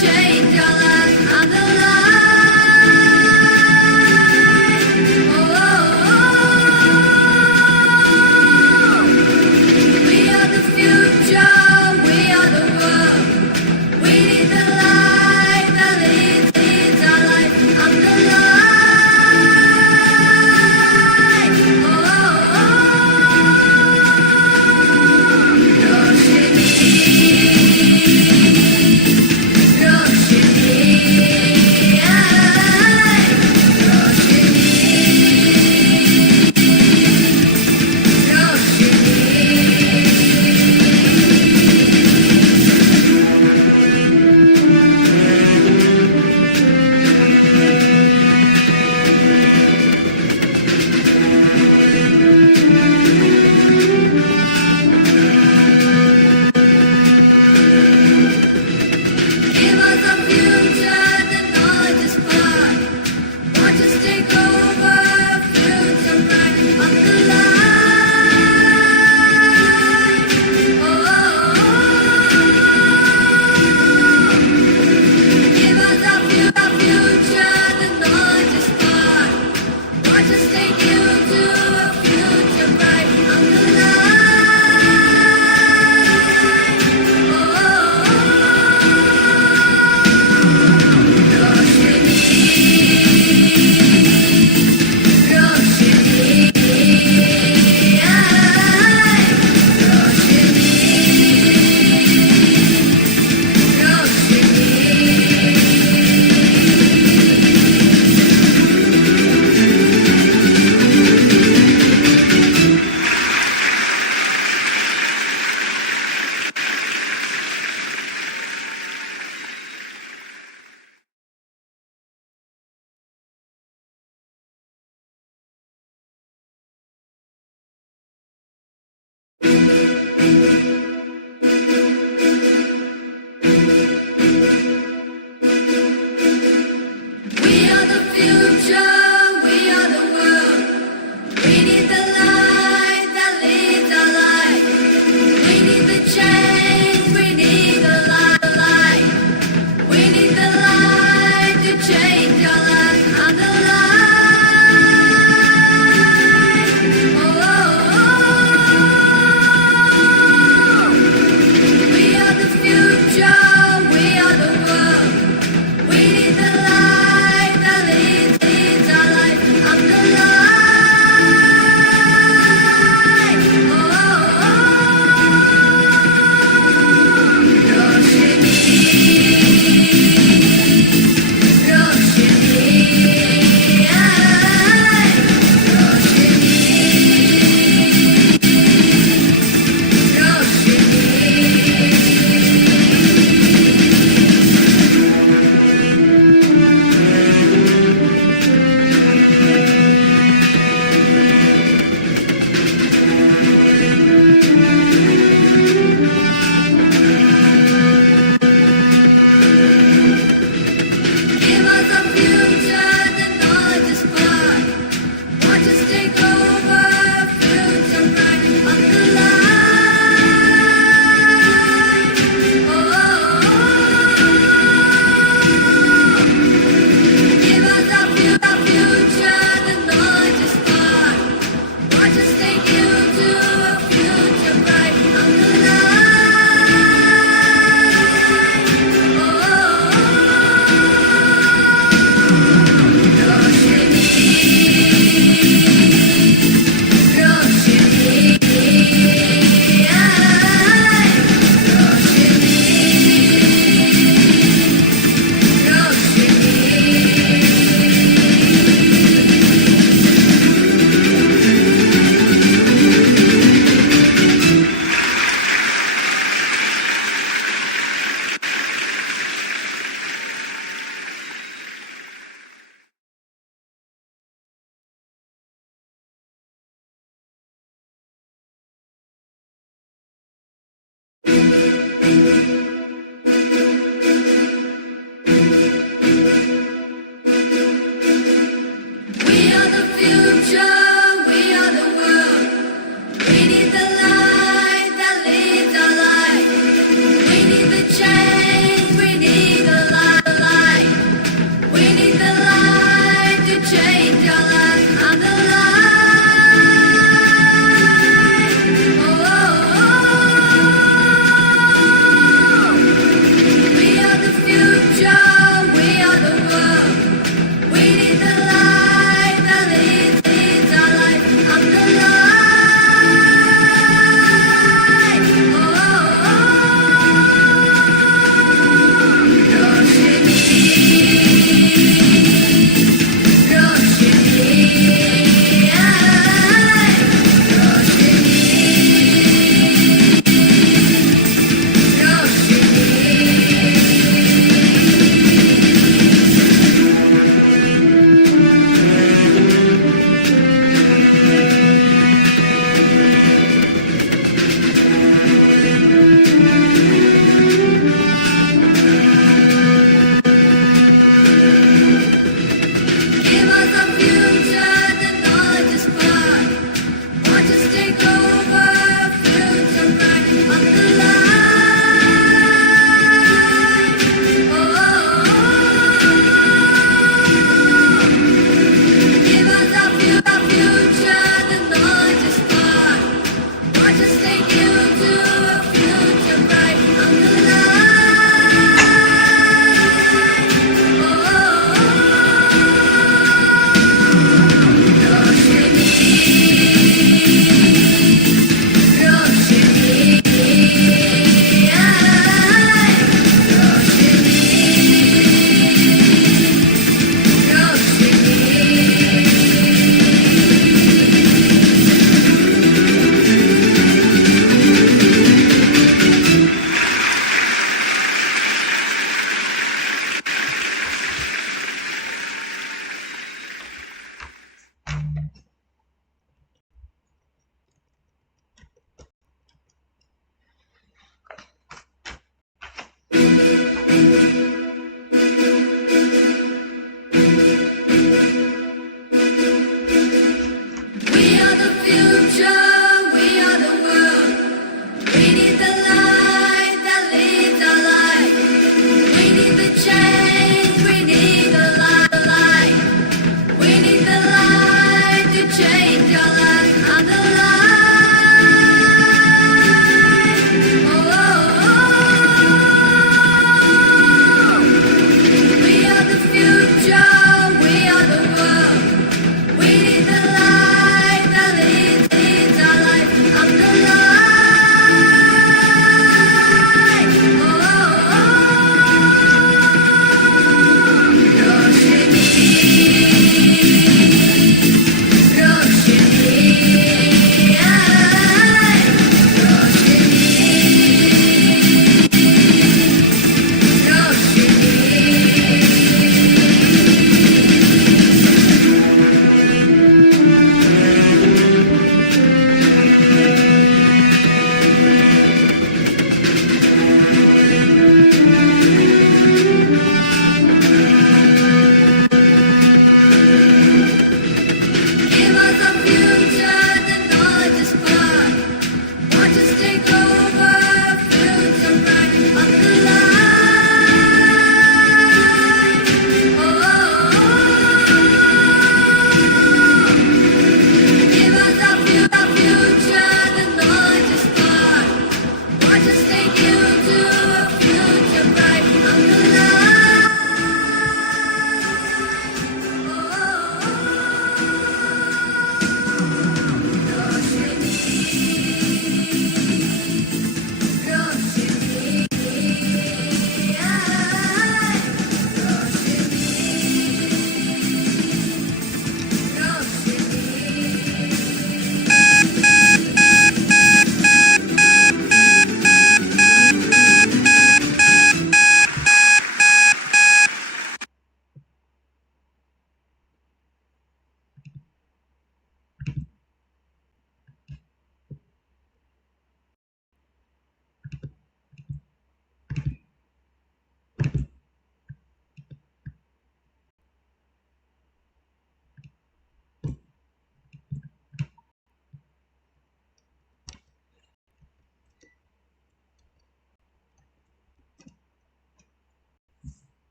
change our lives on the line.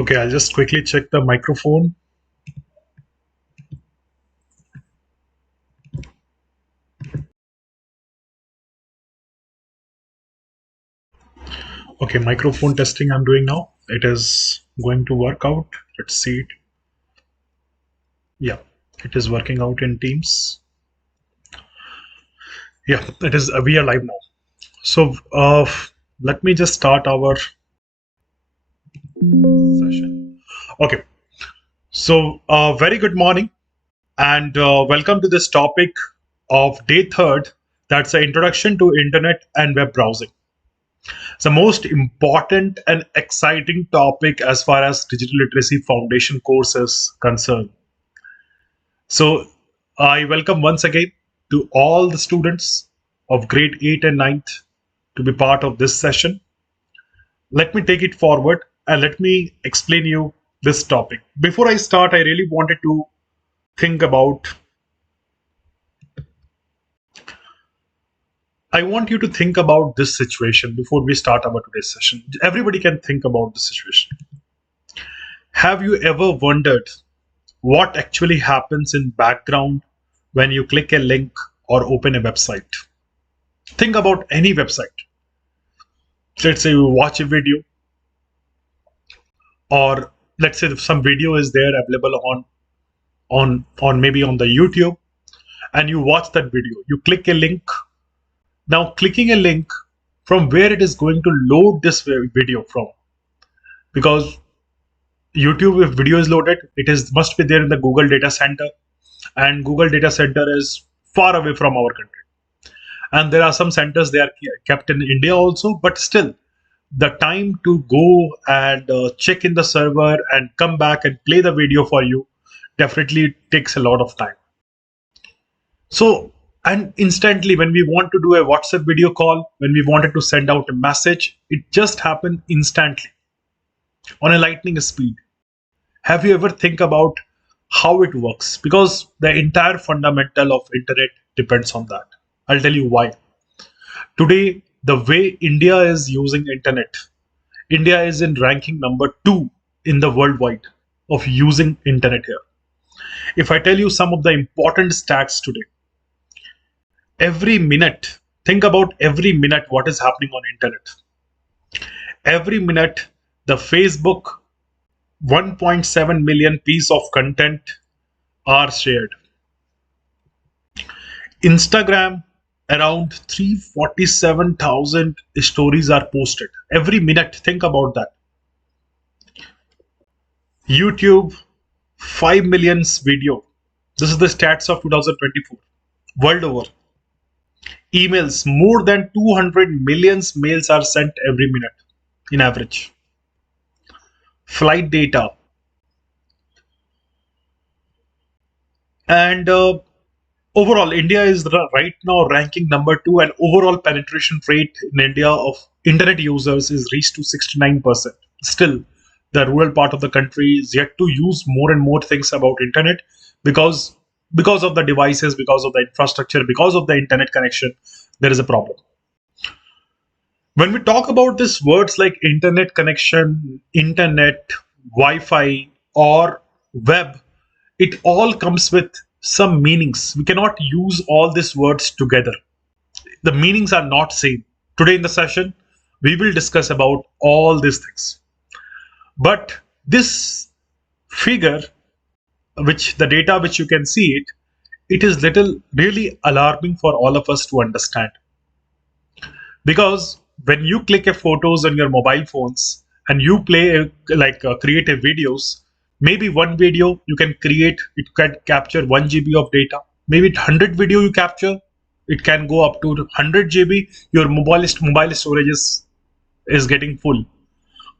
Okay, I'll just quickly check the microphone. Okay, microphone testing I'm doing now. It is going to work out. Let's see it. Yeah, it is working out in Teams. Yeah, it is. We are live now. So let me just start our session. Okay, so very good morning and welcome to this topic of day third. That's the introduction to internet and web browsing. It's the most important and exciting topic as far as digital literacy foundation course is concerned. So I welcome once again to all the students of grade 8 and ninth to be part of this session. Let me take it forward and let me explain you this topic. Before I start, I really wanted to think about I want you to think about this situation before we start our today's session. Everybody can think about the situation. Have you ever wondered what actually happens in background when you click a link or open a website? Think about any website. Let's say you watch a video, or let's say some video is there available on maybe on the YouTube, and you watch that video. You click a link. Now clicking a link, from where it is going to load this video from, because YouTube, if video is loaded, it is must be there in the Google data center, and Google data center is far away from our country. And there are some centers, they are kept in India also, but still the time to go and check in the server and come back and play the video for you definitely takes a lot of time. So, and instantly when we want to do a WhatsApp video call, when we wanted to send out a message, it just happened instantly on a lightning speed. Have you ever think about how it works? Because the entire fundamental of internet depends on that. I'll tell you why. Today, the way India is using internet, India is in ranking number 2 in the worldwide of using internet here. If I tell you some of the important stats today, every minute, think about every minute what is happening on internet. Every minute, the Facebook 1.7 million piece of content are shared. Instagram, around 347,000 stories are posted every minute. Think about that. YouTube, 5 million video. This is the stats of 2024 world over. Emails, more than 200 million mails are sent every minute in average. Flight data, and overall India is right now ranking number 2, and overall penetration rate in India of internet users is reached to 69%. Still, the rural part of the country is yet to use more and more things about internet, because of the devices, because of the infrastructure, because of the internet connection, there is a problem. When we talk about these words like internet connection, internet, Wi-Fi, or web, it all comes with some meanings. We cannot use all these words together. The meanings are not same. Today in the session, we will discuss about all these things. But this figure, which the data which you can see it is little really alarming for all of us to understand. Because when you click a photos on your mobile phones and you play create a videos, maybe one video you can create, it can capture 1 GB of data. Maybe 100 video you capture, it can go up to 100 GB. Your mobile storage is getting full.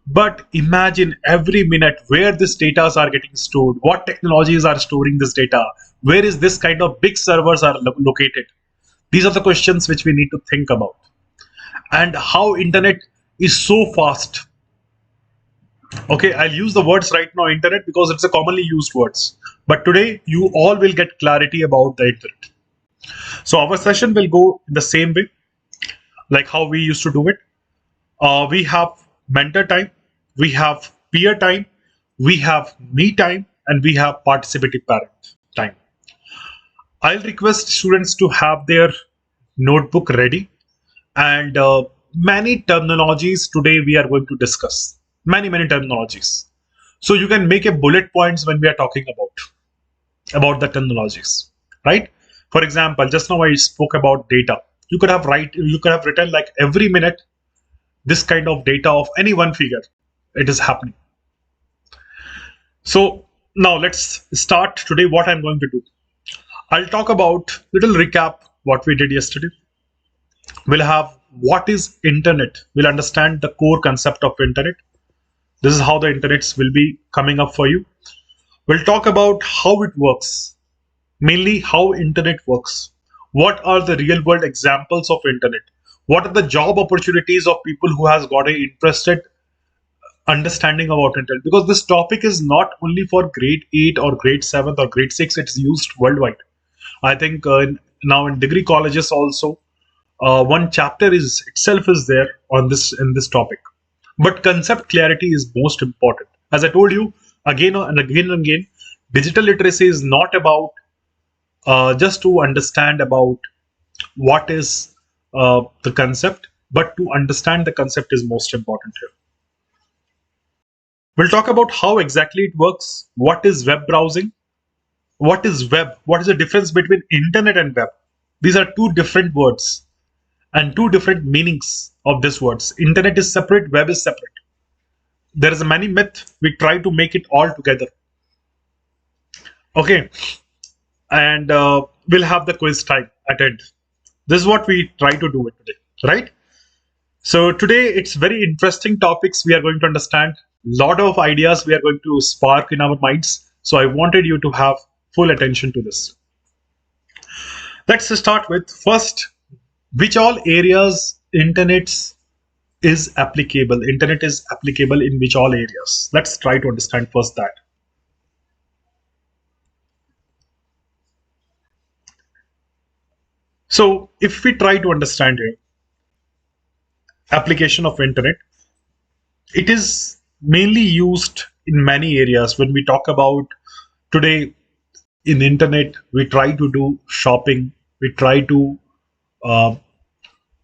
But imagine every minute where these data are getting stored, what technologies are storing this data, where is this kind of big servers are located. These are the questions which we need to think about. And how internet is so fast. Okay, I'll use the words right now internet because it's a commonly used words. But today you all will get clarity about the internet. So our session will go in the same way like how we used to do it. We have mentor time, we have peer time, we have me time, and we have participative parent time. I'll request students to have their notebook ready, and many terminologies today we are going to discuss. Many terminologies. So you can make a bullet points when we are talking about the terminologies, right? For example, just now I spoke about data. You could have written like every minute this kind of data of any one figure. It is happening. So now let's start today what I'm going to do. I'll talk about little recap what we did yesterday. We'll have what is internet. We'll understand the core concept of internet. This is how the internets will be coming up for you. We'll talk about how it works, mainly how internet works. What are the real world examples of internet? What are the job opportunities of people who has got a interested understanding about internet? Because this topic is not only for grade 8 or grade 7 or grade 6, it's used worldwide. I think now in degree colleges also, one chapter is itself is there on this in this topic. But concept clarity is most important. As I told you again and again, digital literacy is not about just to understand about what is the concept, but to understand the concept is most important here. We'll talk about how exactly it works, what is web browsing, what is web, what is the difference between internet and web. These are two different words and two different meanings of these words. Internet is separate, web is separate. There is a many myth, we try to make it all together. Okay, and we'll have the quiz time at end. This is what we try to do it today, right? So today it's very interesting topics we are going to understand. Lot of ideas we are going to spark in our minds. So I wanted you to have full attention to this. Let's start with first, which all areas internet is applicable. Internet is applicable in which all areas. Let's try to understand first that. So if we try to understand here, application of internet, it is mainly used in many areas. When we talk about today in internet, we try to do shopping, we try to uh,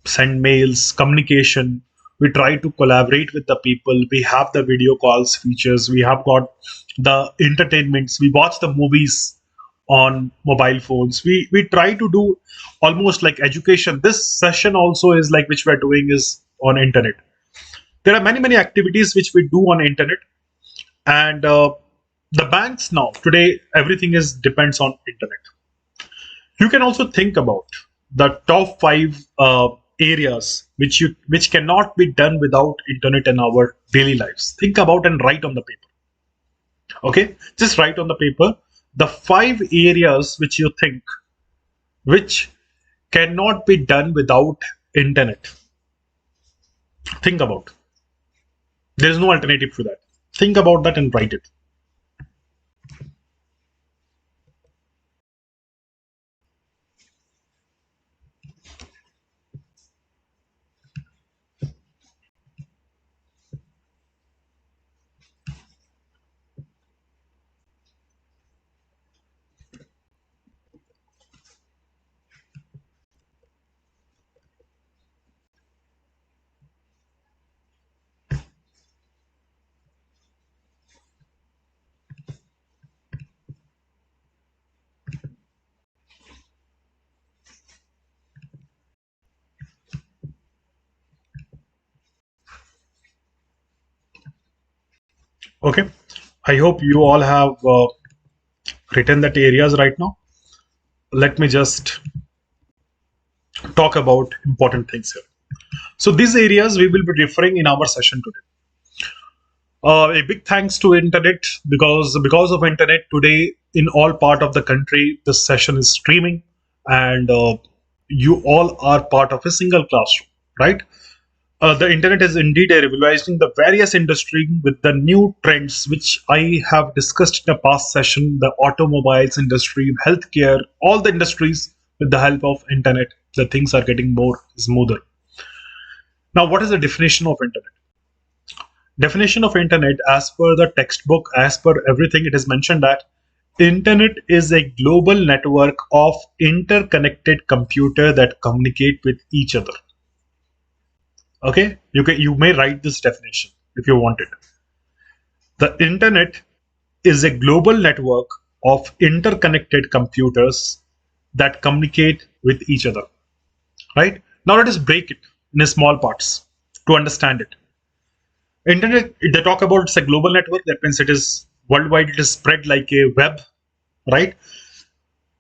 send mails, communication, we try to collaborate with the people, we have the video calls features, we have got the entertainments, we watch the movies on mobile phones, we try to do almost like education. This session also is like which we're doing is on internet. There are many activities which we do on internet, and the banks now today everything is depends on internet. You can also think about the top 5 areas which cannot be done without internet in our daily lives. Think about and write on the paper. Okay, just write on the paper the 5 areas which you think which cannot be done without internet. Think about. There is no alternative to that. Think about that and write it. Okay, I hope you all have written that areas right now. Let me just talk about important things here. So these areas we will be referring in our session today. A big thanks to internet, because of internet today in all part of the country this session is streaming, and you all are part of a single classroom, right? The internet is indeed revolutionizing the various industry with the new trends which I have discussed in a past session. The automobiles industry, healthcare, all the industries, with the help of internet, the things are getting more smoother. Now, what is the definition of internet? Definition of internet, as per the textbook, as per everything, it is mentioned that internet is a global network of interconnected computer that communicate with each other. Okay, you may write this definition if you want it. The internet is a global network of interconnected computers that communicate with each other. Right? Now let us break it in small parts to understand it. Internet, they talk about it's a global network. That means it is worldwide. It is spread like a web, right?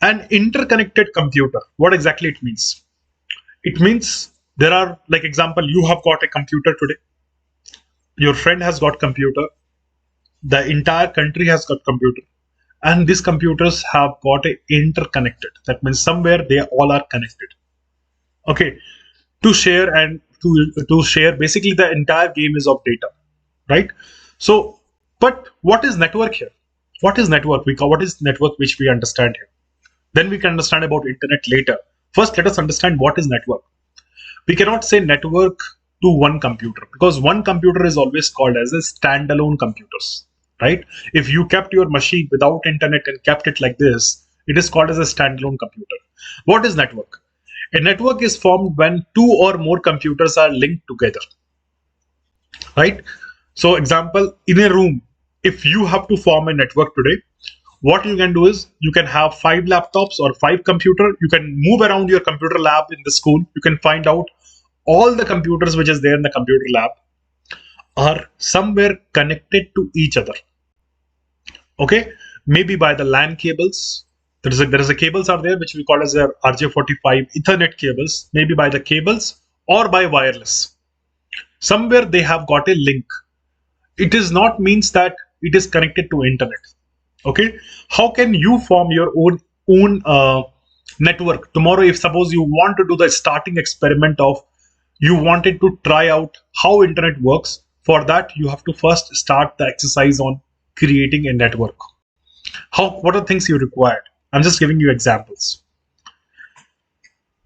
An interconnected computer. What exactly it means? It means there are, like example, you have got a computer today. Your friend has got computer. The entire country has got computer, and these computers have got a interconnected. That means somewhere they all are connected. Okay, to share and to share. Basically, the entire game is of data, right? So, but what is network here? What is network? What is network which we understand here? Then we can understand about internet later. First, let us understand what is network. We cannot say network to one computer because one computer is always called as a standalone computers, right? If you kept your machine without internet and kept it like this, it is called as a standalone computer. What is network? A network is formed when two or more computers are linked together, right? So example, in a room, if you have to form a network today, what you can do is you can have 5 laptops or 5 computer. You can move around your computer lab in the school. You can find out all the computers which is there in the computer lab are somewhere connected to each other. Okay, maybe by the LAN cables. There is a cables are there which we call as their RJ45 Ethernet cables. Maybe by the cables or by wireless. Somewhere they have got a link. It is not means that it is connected to internet. Okay, how can you form your own network tomorrow? If suppose you want to do the starting experiment of you wanted to try out how internet works, for that you have to first start the exercise on creating a network. What are things you required? I'm just giving you examples.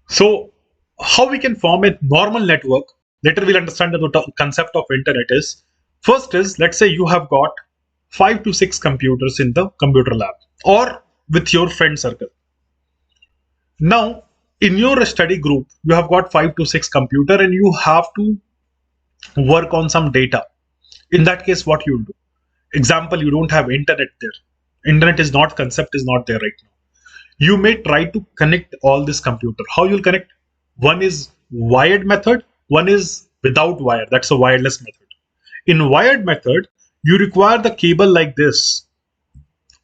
So how we can form a normal network, later we'll understand the concept of internet is. First is, let's say you have got 5 to 6 computers in the computer lab or with your friend circle. Now, in your study group, you have got 5 to 6 computer and you have to work on some data. In that case, what you will do? Example, you don't have internet there. Internet is not, concept is not there right now. You may try to connect all this computer. How you'll connect? One is wired method, one is without wire. That's a wireless method. In wired method, you require the cable like this.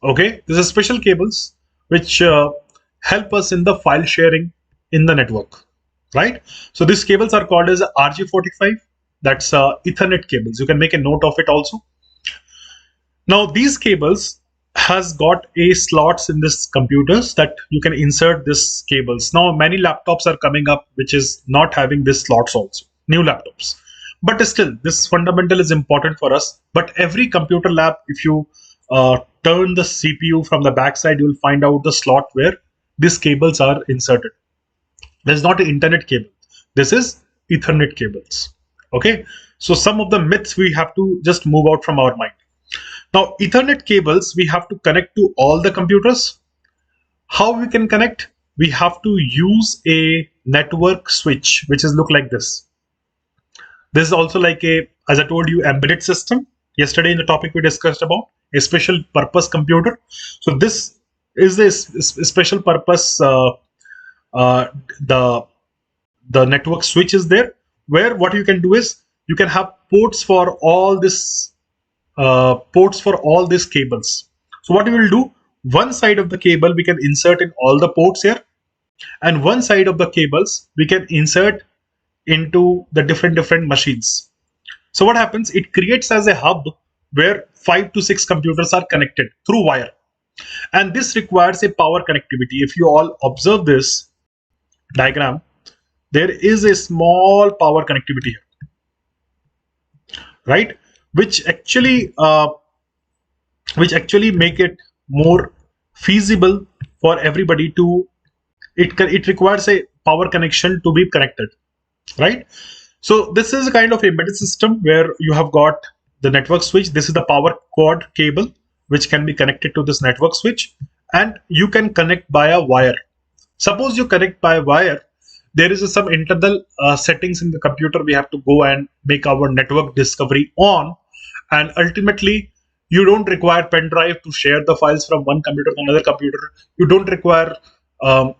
Okay, these are special cables which help us in the file sharing in the network, right? So these cables are called as RJ45. That's Ethernet cables. You can make a note of it also. Now these cables has got a slots in this computers that you can insert this cables. Now many laptops are coming up which is not having this slots also, new laptops. But still, this fundamental is important for us. But every computer lab, if you turn the CPU from the backside, you will find out the slot where these cables are inserted. This is not an internet cable. This is Ethernet cables. Okay. So some of the myths we have to just move out from our mind. Now, Ethernet cables, we have to connect to all the computers. How we can connect? We have to use a network switch, which is look like this. This is also like a, as I told you, embedded system. Yesterday in the topic we discussed about a special purpose computer. So this is a special purpose. The network switch is there, where what you can do is you can have ports for all this cables. So what we will do, one side of the cable we can insert in all the ports here, and one side of the cables we can insert into the different machines. So what happens, it creates as a hub where 5 to 6 computers are connected through wire, and this requires a power connectivity. If you all observe this diagram, there is a small power connectivity here, right, which actually make it more feasible for everybody to, it requires a power connection to be connected, right? So this is a kind of embedded system where you have got the network switch. This is the power cord cable which can be connected to this network switch, and you can connect by a wire. Suppose you connect by wire, there is some internal settings in the computer. We have to go and make our network discovery on, and ultimately you don't require pen drive to share the files from one computer to another computer. You don't require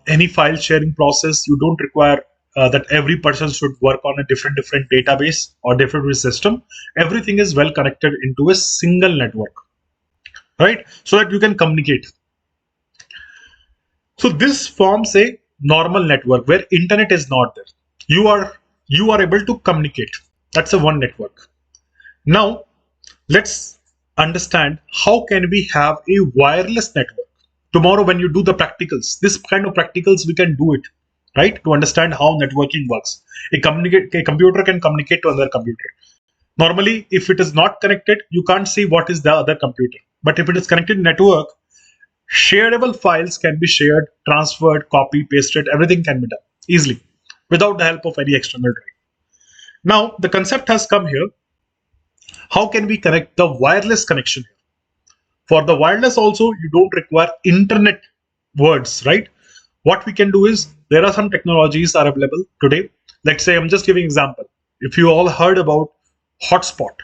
any file sharing process. You don't require that every person should work on a different database or different system. Everything is well connected into a single network, right? So that you can communicate. So this forms a normal network where internet is not there. You are able to communicate. That's a one network. Now let's understand how can we have a wireless network. Tomorrow when you do the practicals, this kind of practicals we can do it, right? To understand how networking works. A computer can communicate to another computer. Normally, if it is not connected, you can't see what is the other computer. But if it is connected network, shareable files can be shared, transferred, copy, pasted, everything can be done easily without the help of any external drive. Now, the concept has come here. How can we connect the wireless connection here? For the wireless also, you don't require internet words, right? What we can do is, there are some technologies are available today. Let's say, I'm just giving example. If you all heard about hotspot,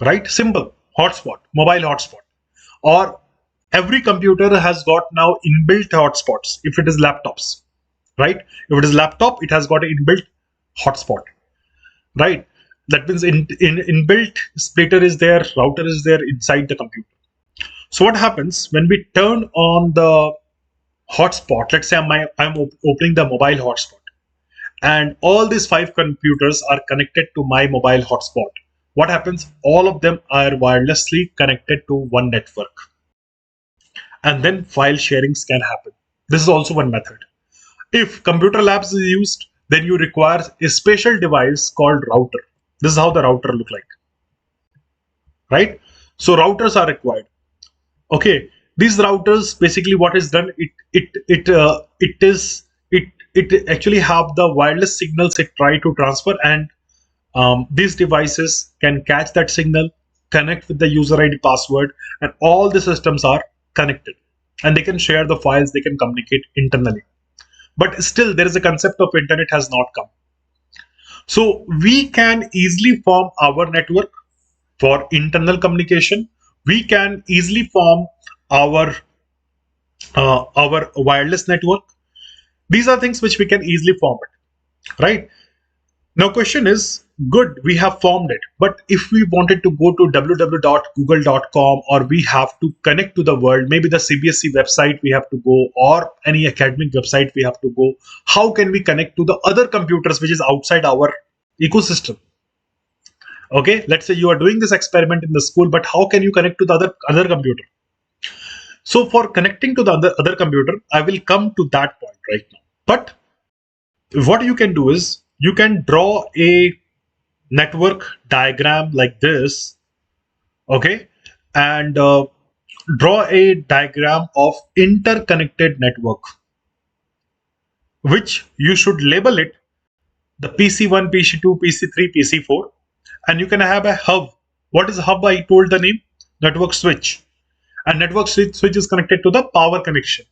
right? Simple hotspot, mobile hotspot, or every computer has got now inbuilt hotspots. If it is laptops, right? If it is laptop, it has got an inbuilt hotspot, right? That means inbuilt splitter is there, router is there inside the computer. So what happens when we turn on the hotspot? Let's say I'm opening the mobile hotspot, and all these 5 computers are connected to my mobile hotspot. What happens? All of them are wirelessly connected to one network, and then file sharings can happen. This is also one method. If computer labs is used, then you require a special device called router. This is how the router look like, right? So routers are required. Okay, these routers, basically what is done, it actually have the wireless signals it try to transfer, and these devices can catch that signal, connect with the user ID password, and all the systems are connected, and they can share the files, they can communicate internally. But still there is a concept of internet has not come. So we can easily form our network for internal communication. We can easily form our wireless network. These are things which we can easily form it, right? Now question is, good, we have formed it, but if we wanted to go to www.google.com, or we have to connect to the world, maybe the CBSE website we have to go, or any academic website we have to go, how can we connect to the other computers which is outside our ecosystem? Okay, let's say you are doing this experiment in the school, but how can you connect to the other computer? So for connecting to the other computer, I will come to that point right now. But what you can do is, you can draw a network diagram like this, okay, and draw a diagram of interconnected network, which you should label it the PC1, PC2, PC3, PC4, and you can have a hub. What is a hub? I told the name, network switch, and network switch is connected to the power connection.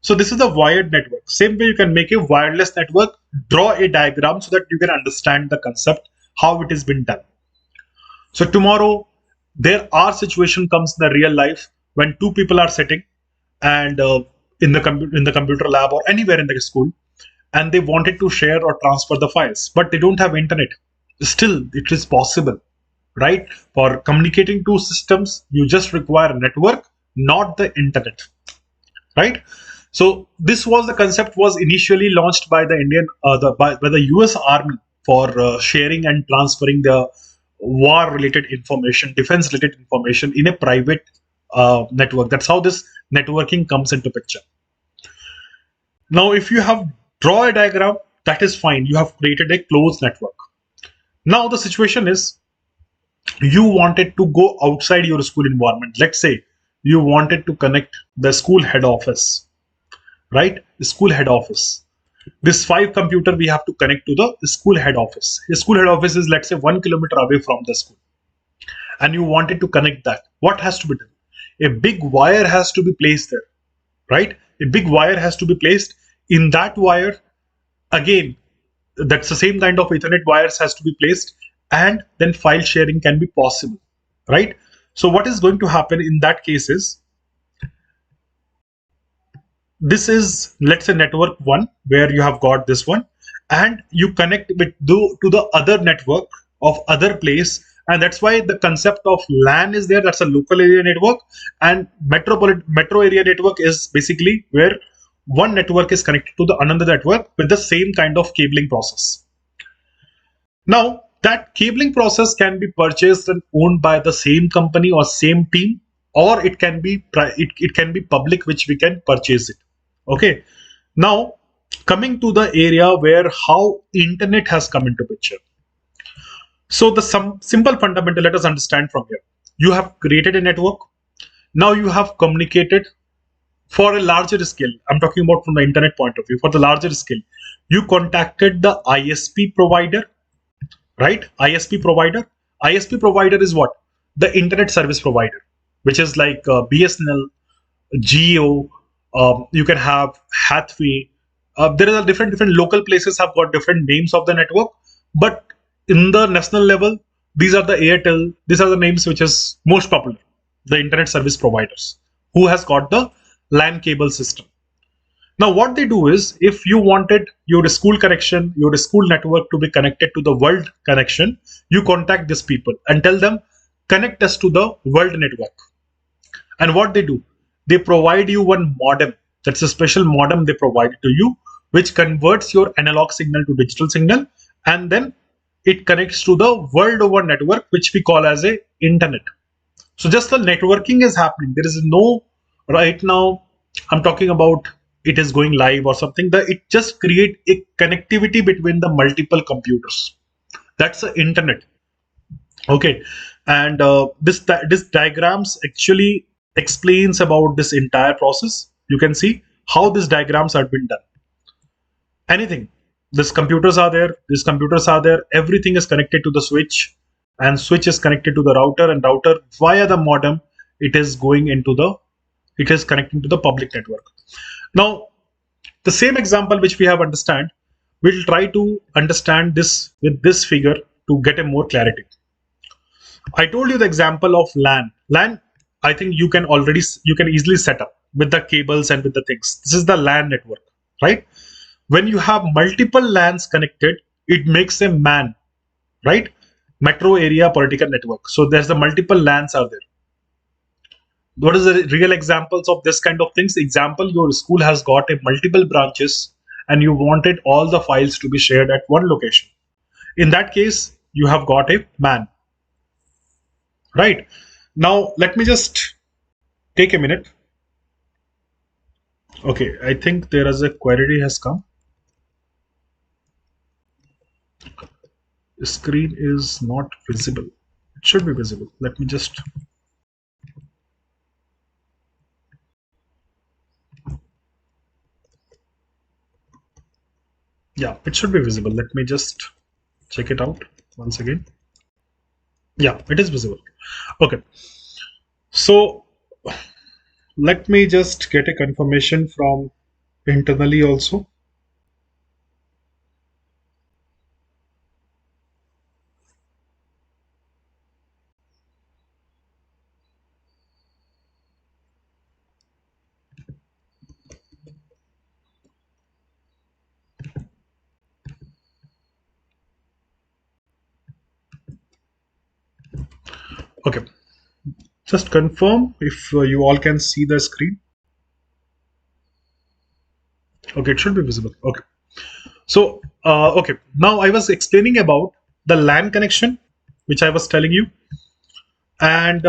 So this is a wired network. Same way you can make a wireless network, draw a diagram so that you can understand the concept, how it has been done. So tomorrow there are situation comes in the real life when 2 people are sitting and in the computer lab or anywhere in the school, and they wanted to share or transfer the files, but they don't have internet. Still it is possible, right? For communicating 2 systems, you just require a network, not the internet, right? So this was the concept was initially launched by the by the US Army for sharing and transferring the war related information, defense related information in a private network. That's how this networking comes into picture. Now if you have draw a diagram, that is fine, you have created a closed network. Now the situation is, you wanted to go outside your school environment. Let's say you wanted to connect the school head office, right? The school head office. This 5 computer we have to connect to the school head office. The school head office is, let's say, 1 kilometer away from the school. and you wanted to connect that, what has to be done? A big wire has to be placed there, right? A big wire has to be placed. In that wire, again, that's the same kind of Ethernet wires has to be placed, and then file sharing can be possible, right? So what is going to happen in that case is, this is, let's say, network one, where you have got this one, and you connect to the other network of other place, and that's why the concept of LAN is there. That's a local area network, and metro area network is basically where one network is connected to the another network with the same kind of cabling process. Now that cabling process can be purchased and owned by the same company or same team, or it can be public, which we can purchase it. Okay. Now coming to the area where how internet has come into picture. So the some simple fundamental, let us understand from here. You have created a network. Now you have communicated for a larger scale. I'm talking about from the internet point of view. For the larger scale, you contacted the ISP provider, right? ISP provider is what? The internet service provider, which is like BSNL, Geo. You can have Hathway. There are different local places have got different names of the network, but in the national level, these are the Airtel. These are the names which is most popular. The internet service providers who has got the LAN cable system. Now, what they do is, if you wanted your school connection, your school network to be connected to the world connection, you contact these people and tell them, connect us to the world network. And what they do, they provide you one modem. That's a special modem they provide to you, which converts your analog signal to digital signal, and then it connects to the world over network, which we call as a internet. So just the networking is happening. There is no, right now, I'm talking about it is going live or something, that it just create a connectivity between the multiple computers. That's the internet. Okay. And this diagrams actually explains about this entire process. You can see how these diagrams have been done. Anything, these computers are there, everything is connected to the switch, and switch is connected to the router, and router via the modem, it is connecting to the public network. Now the same example which we have understand, we'll try to understand this with this figure to get a more clarity. I told you the example of LAN. I think you can easily set up with the cables and with the things. This is the LAN network, right? When you have multiple LANs connected, it makes a MAN, right? Metro area political network. So there's the multiple LANs are there. What is the real examples of this kind of things? Example, your school has got a multiple branches and you wanted all the files to be shared at one location. In that case, you have got a MAN, right? Now let me just take a minute. Okay, I think there is a query has come. The screen is not visible. It should be visible. Let me just. Yeah, it should be visible. Let me just check it out once again. Yeah, it is visible. Okay. So let me just get a confirmation from internally also. Okay. Just confirm if you all can see the screen. Okay, it should be visible. Okay. So, okay. Now I was explaining about the LAN connection, which I was telling you. And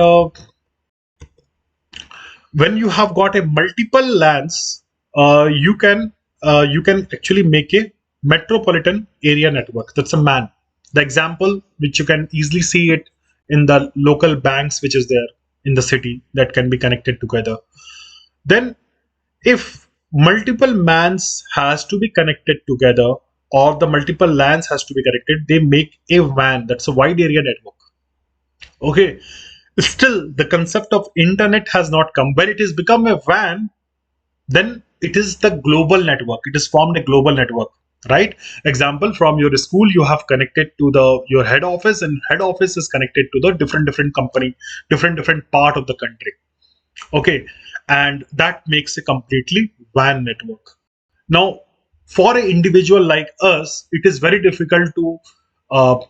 when you have got a multiple LANs, you can actually make a metropolitan area network. That's a MAN. The example which you can easily see it in the local banks which is there in the city that can be connected together. Then if multiple MANs has to be connected together, or the multiple LANs has to be connected, they make a WAN. That's a wide area network. Okay, still the concept of internet has not come. When it has become a WAN, then it is the global network. It is formed a global network, right? Example, from your school you have connected to the your head office, and head office is connected to the different company, different part of the country. Okay, and that makes a completely WAN network. Now, for an individual like us, it is very difficult to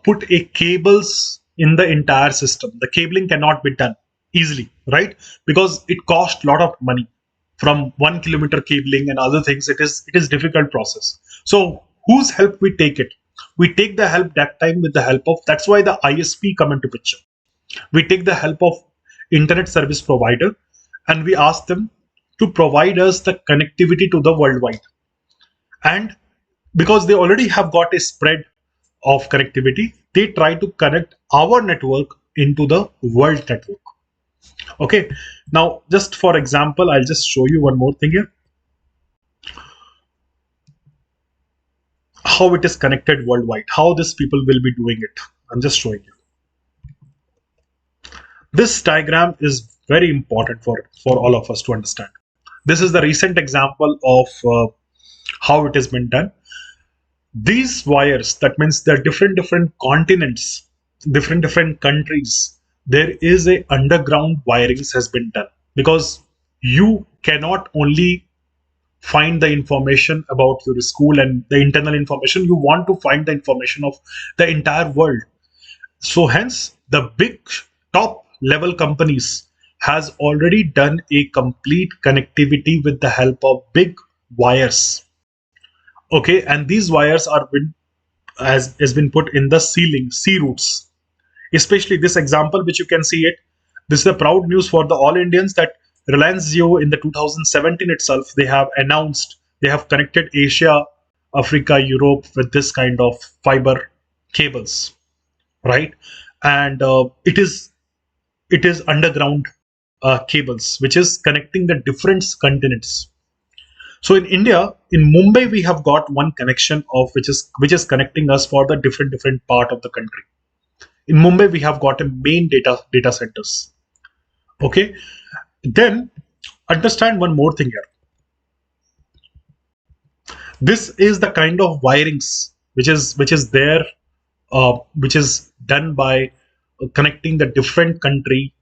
put a cables in the entire system. The cabling cannot be done easily, right? Because it costs a lot of money. From 1 kilometer cabling and other things, it is difficult process. So whose help we take it? We take the help that time with the help of, that's why the ISP come into picture. We take the help of internet service provider, and we ask them to provide us the connectivity to the worldwide. And because they already have got a spread of connectivity, they try to connect our network into the world network. Okay, now just for example, I'll just show you one more thing here, how it is connected worldwide, how these people will be doing it. I'm just showing you. This diagram is very important for all of us to understand. This is the recent example of how it has been done. These wires, that means there are different continents, different countries. There is a underground wirings has been done, because you cannot only find the information about your school and the internal information, you want to find the information of the entire world. So hence the big top level companies has already done a complete connectivity with the help of big wires. Okay, and these wires are been has been put in the ceiling, sea roots. Especially this example, which you can see it. This is a proud news for the all Indians that Reliance Jio in the 2017 itself, they have announced they have connected Asia, Africa, Europe with this kind of fiber cables, right? And it is underground cables which is connecting the different continents. So in India, in Mumbai, we have got one connection of which is connecting us for the different part of the country. In Mumbai, we have got a main data centers. Okay, then understand one more thing here. This is the kind of wirings which is there, which is done by connecting the different country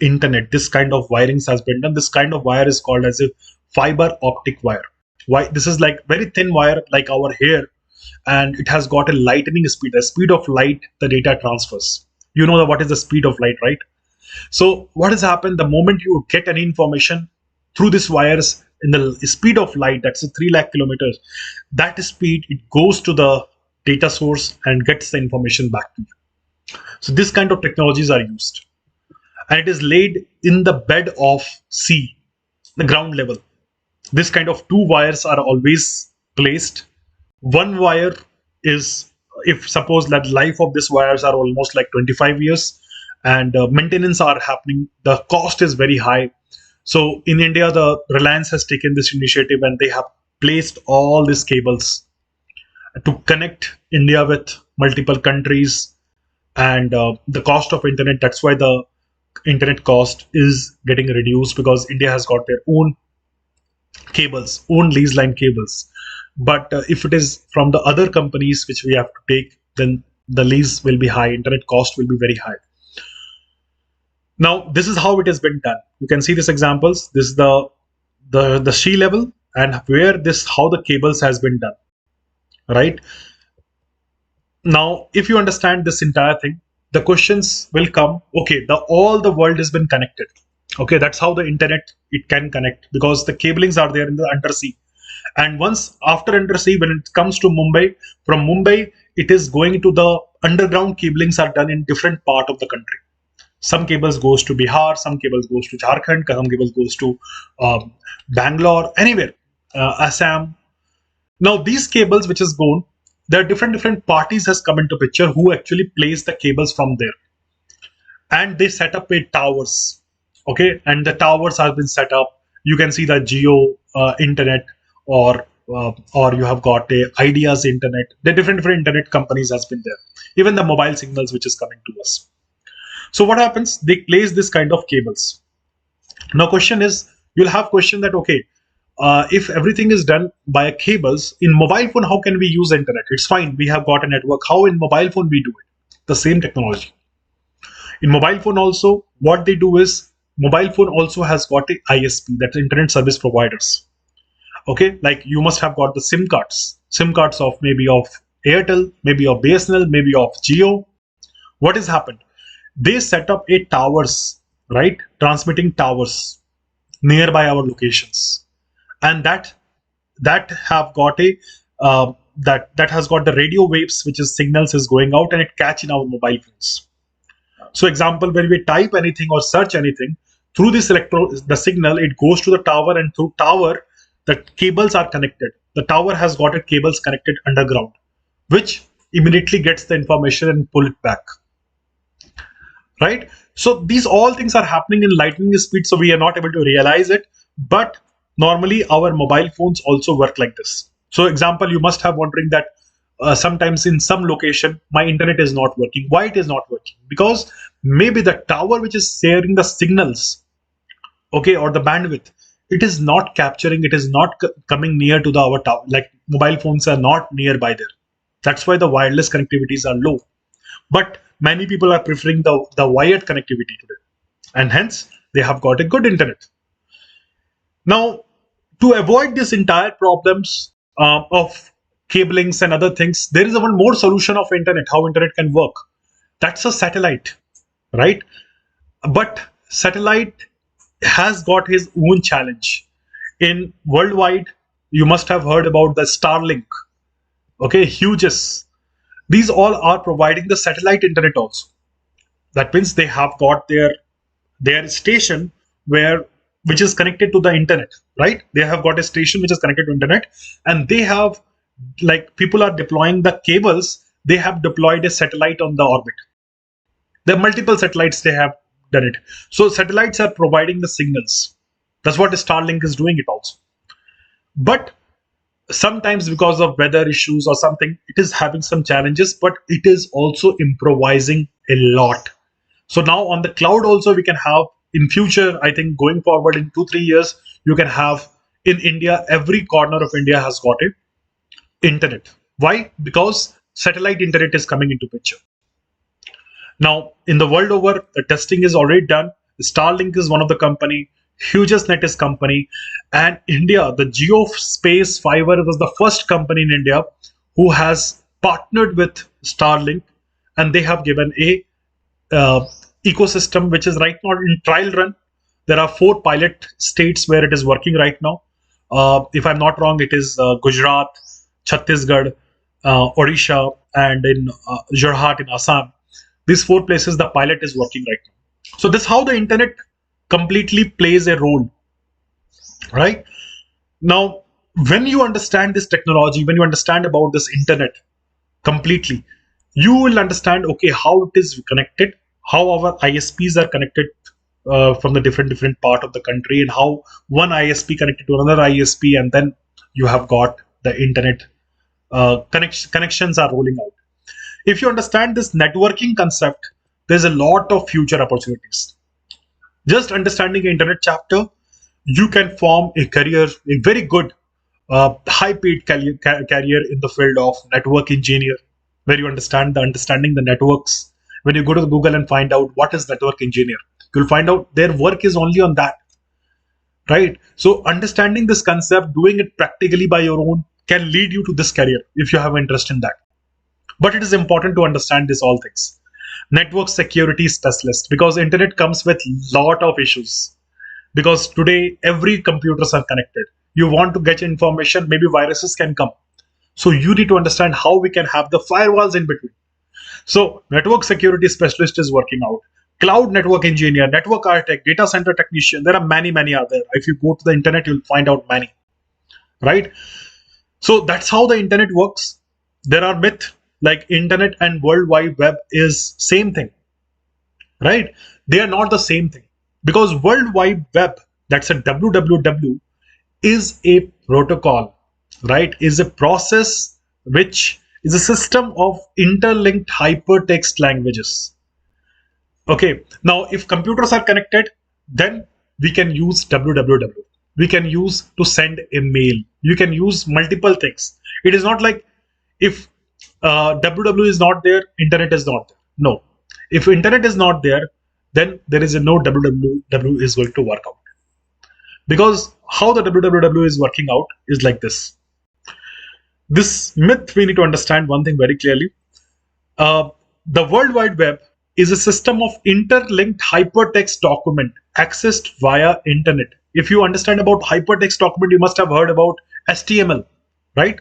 internet. This kind of wirings has been done. This kind of wire is called as a fiber optic wire. Why this is like very thin wire like our hair, and it has got a lightning speed, the speed of light the data transfers. You know what is the speed of light, right? So what has happened, the moment you get any information through these wires in the speed of light, that's a 3 lakh kilometers, that speed it goes to the data source and gets the information back to you. So this kind of technologies are used, and it is laid in the bed of sea, the ground level. This kind of two wires are always placed. One wire is, if suppose that life of these wires are almost like 25 years, and maintenance are happening, the cost is very high. So in India, the Reliance has taken this initiative, and they have placed all these cables to connect India with multiple countries. And the cost of internet, that's why the internet cost is getting reduced, because India has got their own cables, own lease line cables. But if it is from the other companies which we have to take, then the lease will be high, internet cost will be very high. Now this is how it has been done. You can see these examples. This is the sea level, and where this how the cables has been done, right? Now if you understand this entire thing, the questions will come. Okay, the all the world has been connected. Okay, that's how the internet it can connect, because the cablings are there in the undersea. And once after undersea, when it comes to Mumbai, from Mumbai it is going to the underground. Cablings are done in different part of the country. Some cables goes to Bihar, some cables goes to Jharkhand, some cables goes to Bangalore, anywhere, Assam. Now these cables which is gone, there are different parties has come into picture who actually place the cables from there, and they set up a towers. Okay, and the towers have been set up. You can see the Geo internet, or you have got a Ideas internet. The different internet companies has been there. Even the mobile signals which is coming to us. So what happens? They place this kind of cables. Now question is, you'll have question that, okay, if everything is done by cables in mobile phone, how can we use internet? It's fine, we have got a network. How in mobile phone we do it? The same technology. In mobile phone also, what they do is, mobile phone also has got a ISP, that's internet service providers. Okay, like you must have got the SIM cards of maybe of Airtel, maybe of BSNL, maybe of Geo. What has happened? They set up a towers, right? Transmitting towers nearby our locations, and that have got a that has got the radio waves, which is signals is going out and it catch in our mobile phones. So example, when we type anything or search anything, through this the signal, it goes to the tower, and through tower the cables are connected. The tower has got a cables connected underground, which immediately gets the information and pull it back, right? So these all things are happening in lightning speed, so we are not able to realize it. But normally our mobile phones also work like this. So example, you must have wondering that sometimes in some location my internet is not working. Why it is not working? Because maybe the tower which is sharing the signals, okay, or the bandwidth, it is not capturing, it is not coming near to the our tower. Like mobile phones are not nearby there. That's why the wireless connectivities are low. But many people are preferring the wired connectivity today, and hence they have got a good internet. Now, to avoid this entire problems of cablings and other things, there is a one more solution of internet, how internet can work. That's a satellite, right? But satellite has got his own challenge. In worldwide, you must have heard about the Starlink, okay, Hughes. These all are providing the satellite internet also. That means they have got their station where which is connected to the internet, right? They have got a station which is connected to internet, and they have, like, people are deploying the cables. They have deployed a satellite on the orbit. There are multiple satellites they have done it. So satellites are providing the signals. That's what Starlink is doing it also. But sometimes because of weather issues or something, it is having some challenges, but it is also improvising a lot. So now on the cloud also we can have in future, I think going forward in 2 3 years, you can have in India, every corner of India has got it internet. Why? Because satellite internet is coming into picture. Now, in the world over, the testing is already done. Starlink is one of the company, HughesNet is company, and India, the Geospace Fiber was the first company in India who has partnered with Starlink, and they have given a uh, ecosystem which is right now in trial run. There are 4 pilot states where it is working right now. If I'm not wrong, it is Gujarat, Chhattisgarh, Odisha, and in Jorhat in Assam. These 4 places the pilot is working right now. So this is how the internet completely plays a role, right? Now, when you understand this technology, when you understand about this internet completely, you will understand, okay, how it is connected, how our ISPs are connected from the different part of the country, and how one ISP connected to another ISP, and then you have got the internet connections are rolling out. If you understand this networking concept, there's a lot of future opportunities. Just understanding the internet chapter, you can form a career, a very good high paid career in the field of network engineer, where you understanding the networks. When you go to Google and find out what is network engineer, you'll find out their work is only on that, right? So understanding this concept, doing it practically by your own, can lead you to this career if you have interest in that. But it is important to understand this all things. Network security specialist, because internet comes with lot of issues. Because today every computers are connected. You want to get information, maybe viruses can come. So you need to understand how we can have the firewalls in between. So network security specialist is working out. Cloud network engineer, network architect, data center technician. There are many out there. If you go to the internet, you'll find out many, right? So that's how the internet works. There are myths like internet and world wide web is same thing, right? They are not the same thing, because world wide web, that's a www, is a protocol, right? Is a process which is a system of interlinked hypertext languages. Okay, now if computers are connected, then we can use www. We can use to send a mail. You can use multiple things. It is not like if www is not there, internet is not there. No, if internet is not there, then there is a no www is going to work out. Because how the www is working out is like this. This myth we need to understand one thing very clearly. Uh, the World Wide Web is a system of interlinked hypertext document accessed via internet. If you understand about hypertext document, you must have heard about HTML, right?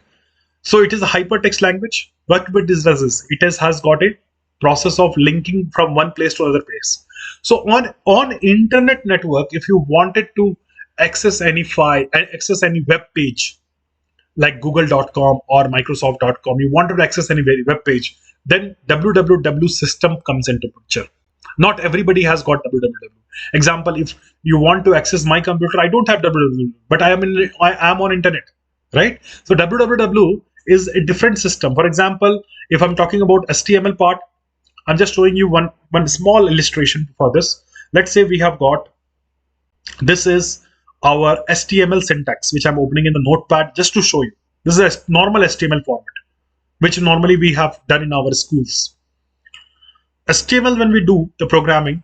So it is a hypertext language. What it does is has got a process of linking from one place to another place. So on internet network, if you wanted to access any file, access any web page, like google.com or microsoft.com, you want to access any web page, then www system comes into picture. Not everybody has got www. Example, if you want to access my computer, I don't have www, but I am on internet, right? So www is a different system. For example, if I'm talking about HTML part, I'm just showing you one small illustration for this. Let's say we have got, this is our HTML syntax, which I'm opening in the notepad just to show you. This is a normal HTML format, which normally we have done in our schools. HTML, when we do the programming,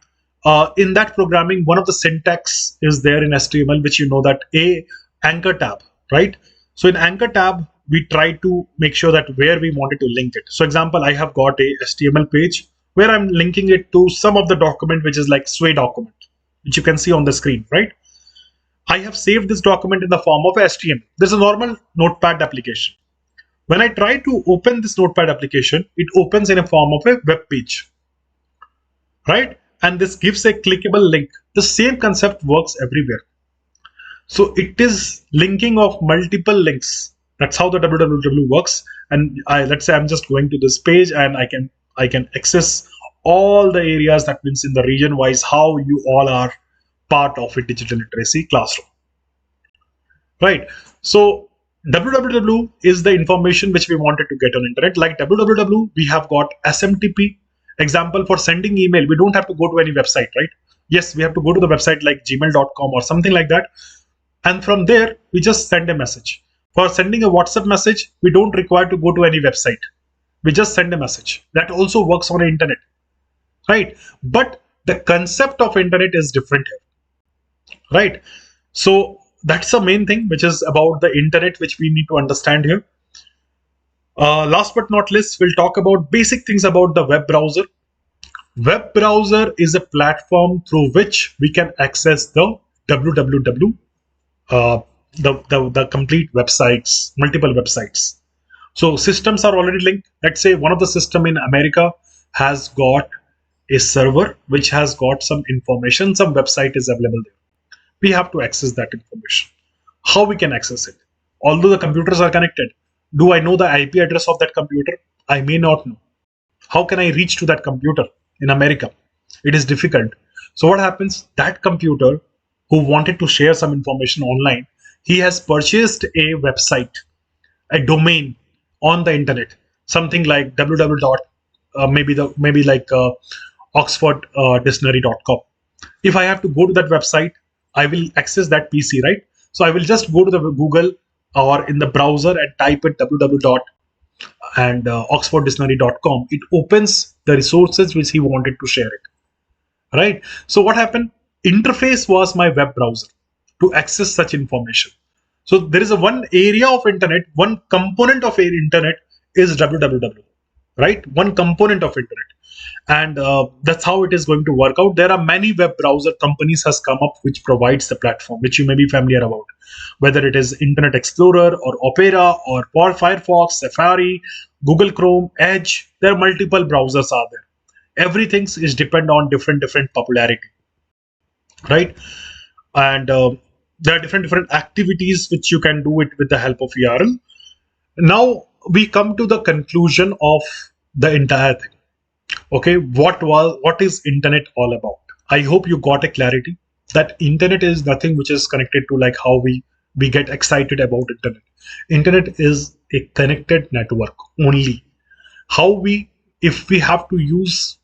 in that programming, one of the syntax is there in HTML, which you know that a anchor tab, right? So in anchor tab, we try to make sure that where we wanted to link it. So example, I have got a HTML page where I'm linking it to some of the document, which is like sway document, which you can see on the screen, right? I have saved this document in the form of HTML. This is a normal notepad application. When I try to open this notepad application, it opens in a form of a web page, right? And this gives a clickable link. The same concept works everywhere. So it is linking of multiple links. That's how the www works. And let's say I'm just going to this page and I can access all the areas, that means in the region wise how you all are part of a digital literacy classroom, right? So www is the information which we wanted to get on internet. Like www, we have got SMTP. Example, for sending email, we don't have to go to any website, right? Yes, we have to go to the website like gmail.com or something like that, and from there we just send a message. For sending a WhatsApp message, we don't require to go to any website. We just send a message. That also works on the internet, right? But the concept of internet is different here, right? So that's the main thing which is about the internet, which we need to understand here. Last but not least, we'll talk about basic things about the web browser. Web browser is a platform through which we can access the www, the complete websites, multiple websites. So systems are already linked. Let's say one of the system in America has got a server which has got some information, some website is available there. We have to access that information. How we can access it? Although the computers are connected, do I know the IP address of that computer? I may not know. How can I reach to that computer in America? It is difficult. So what happens? That computer who wanted to share some information online, he has purchased a website, a domain on the internet, something like www. Maybe like oxforddictionary.com. If I have to go to that website, I will access that PC, right? So I will just go to the Google or in the browser and type it www. and oxforddictionary.com. It opens the resources which he wanted to share it, right? So what happened? Interface was my web browser to access such information. So there is a one area of internet, one component of internet is www, right? One component of internet. And that's how it is going to work out. There are many web browser companies has come up which provides the platform, which you may be familiar about, whether it is Internet Explorer or Opera or Firefox, Safari, Google Chrome, Edge. There are multiple browsers are there. Everything is depend on different popularity, right? And there are different activities which you can do it with the help of URL. Now we come to the conclusion of the entire thing. Okay, what is internet all about? I hope you got a clarity that internet is nothing which is connected to like how we get excited about internet. Internet is a connected network only. How we, if we have to use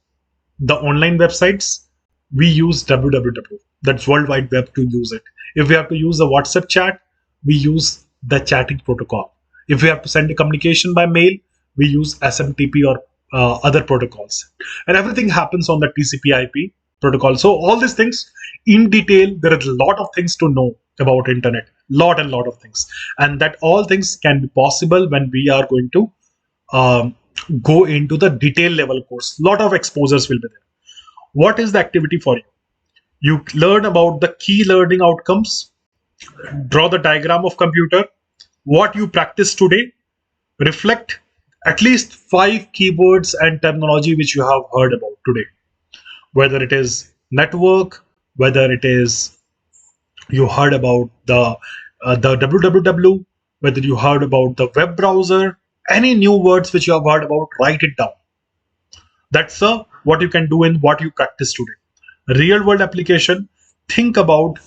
the online websites, we use www. That's World Wide Web to use it. If we have to use a WhatsApp chat, we use the chatting protocol. If we have to send a communication by mail, we use SMTP or other protocols. And everything happens on the TCP/IP protocol. So all these things in detail, there are a lot of things to know about internet, lot and lot of things, and that all things can be possible when we are going to um, go into the detail level course. Lot of exposures will be there. What is the activity for you? You learn about the key learning outcomes, draw the diagram of computer, what you practice today, reflect at least 5 keywords and terminology which you have heard about today, whether it is network, whether it is you heard about the www, whether you heard about the web browser, any new words which you have heard about, write it down. That's what you can do in what you practice today. Real world application, think about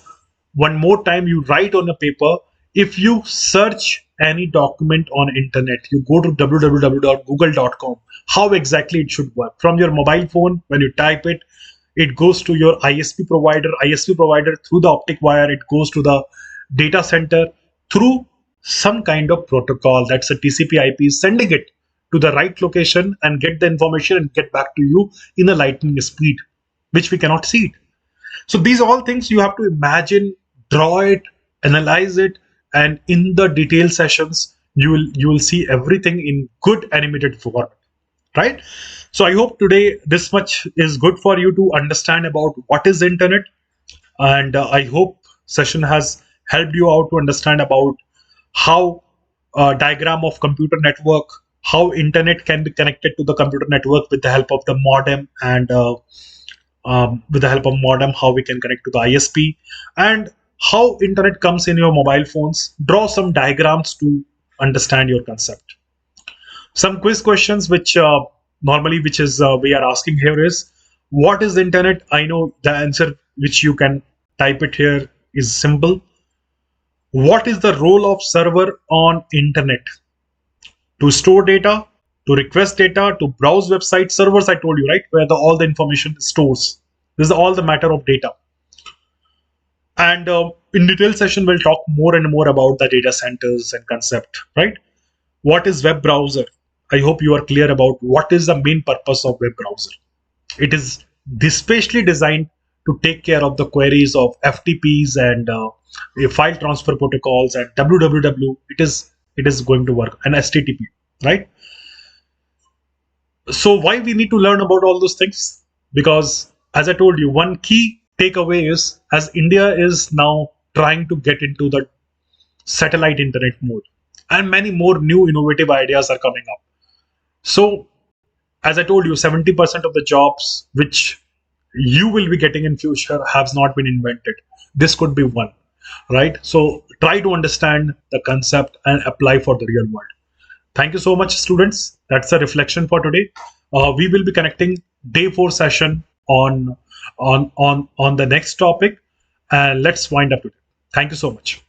one more time, you write on a paper. If you search any document on internet, you go to www.google.com, how exactly it should work. From your mobile phone, when you type it, it goes to your ISP provider through the optic wire, it goes to the data center through some kind of protocol, that's a TCP/IP, sending it to the right location and get the information and get back to you in a lightning speed, which we cannot see it. So these are all things you have to imagine, draw it, analyze it, and in the detailed sessions, you will see everything in good animated format, right? So I hope today this much is good for you to understand about what is internet, and I hope session has helped you out to understand about how diagram of computer network, how internet can be connected to the computer network with the help of the modem, and with the help of modem, how we can connect to the ISP, and how internet comes in your mobile phones. Draw some diagrams to understand your concept. Some quiz questions which normally which is we are asking here is, what is internet? I know the answer which you can type it here is simple. What is the role of server on internet? To store data, to request data, to browse websites. Servers, I told you, right, where all the information stores. This is all the matter of data. And in detail session, we'll talk more and more about the data centers and concept, right? What is web browser? I hope you are clear about what is the main purpose of web browser. It is specially designed to take care of the queries of FTPs and file transfer protocols and www. It is going to work, and HTTP, right? So why we need to learn about all those things? Because as I told you, one key takeaway is, as India is now trying to get into the satellite internet mode, and many more new innovative ideas are coming up. So as I told you, 70% of the jobs which you will be getting in future has not been invented. This could be one, right? So try to understand the concept and apply for the real world. Thank you so much, students. That's a reflection for today. We will be connecting day 4 session on the next topic, and let's wind up today. Thank you so much.